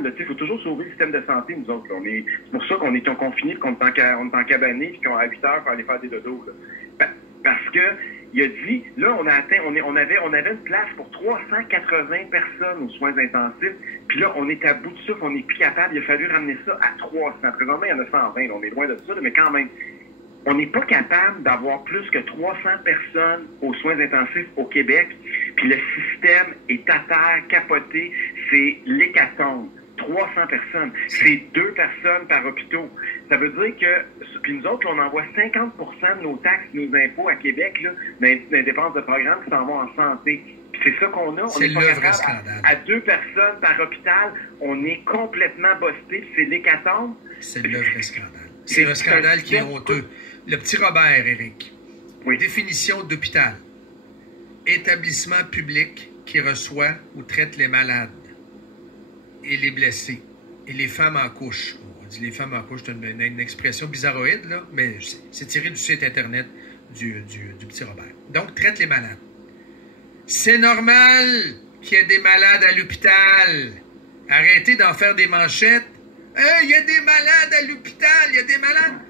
Il faut toujours sauver le système de santé, nous autres. C'est pour ça qu'on est confinés, qu'on est en cabané, puis qu'on a 8 heures pour aller faire des dodos. Là. Parce que il a dit, là, on avait une place pour 380 personnes aux soins intensifs, puis là, on est à bout de souffle, on n'est plus capable. Il a fallu ramener ça à 300. Présentement, il y en a 120, là, on est loin de ça, là, mais quand même. On n'est pas capable d'avoir plus que 300 personnes aux soins intensifs au Québec, puis le système est à terre, capoté, c'est l'hécatombe. 300 personnes. C'est 2 personnes par hôpital. Ça veut dire que, puis nous autres, on envoie 50 de nos taxes, nos impôts à Québec, là, dans les dépenses de programme qui s'en vont en santé. Puis c'est ça qu'on a. On n'est pas capable. À 2 personnes par hôpital, on est complètement busté. C'est l'hécatombe. C'est le vrai scandale. C'est un scandale qui est honteux. Le petit Robert, Éric. Oui. Définition d'hôpital. Établissement public qui reçoit ou traite les malades et les blessés et les femmes en couche. On dit les femmes en couche, c'est une expression bizarroïde, là, mais c'est tiré du site Internet du petit Robert. Donc, traite les malades. C'est normal qu'il y ait des malades à l'hôpital. Arrêtez d'en faire des manchettes. Il y a des malades à l'hôpital, il y a des malades.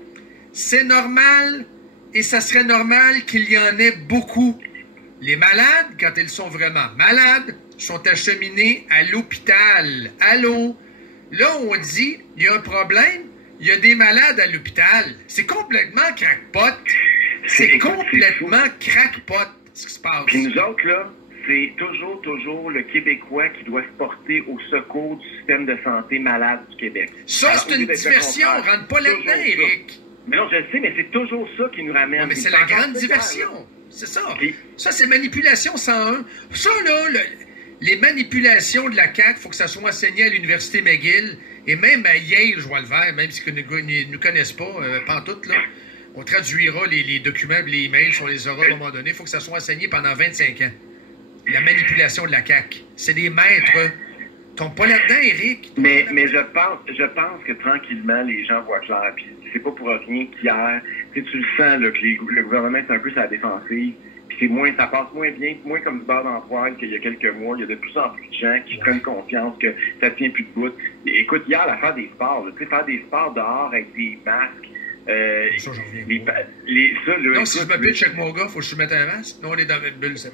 C'est normal et ça serait normal qu'il y en ait beaucoup. Les malades, quand ils sont vraiment malades, sont acheminés à l'hôpital. Allô? Là, on dit, il y a un problème, il y a des malades à l'hôpital. C'est complètement crackpot. C'est complètement crackpot, ce qui se passe. Puis nous autres, là, c'est toujours le Québécois qui doit se porter au secours du système de santé malade du Québec. Ça, c'est une diversion. Rentre pas là-dedans, Éric. Mais non, je le sais, mais c'est toujours ça qui nous ramène. Non, mais c'est la grande diversion. C'est ça. Okay. Ça, c'est manipulation 101. Ça, là, les manipulations de la CAQ, il faut que ça soit enseigné à l'Université McGill et même à Yale, je vois le vert, même si ils ne connaissent pas, pantoute, là. On traduira les documents, les emails, on les aura à un moment donné. Il faut que ça soit enseigné pendant 25 ans. La manipulation de la CAQ. C'est des maîtres. Tombent pas là-dedans, Éric. Mais je pense que tranquillement, les gens voient clair. Puis c'est pas pour rien qu'hier, tu le sens là, que le gouvernement est un peu sur la défensive. Puis ça passe moins bien, moins comme du beurre dans le poêle qu'il y a quelques mois. Il y a de plus en plus de gens qui prennent confiance que ça tient plus de bout. Et, écoute, hier, l'affaire des sports, tu sais, faire des sports dehors avec des masques. Ça, j'en reviens. Ça, là, non, si je me pitch avec mon gars, faut que je me mette un masque. Non, on est dans notre bulle, c'est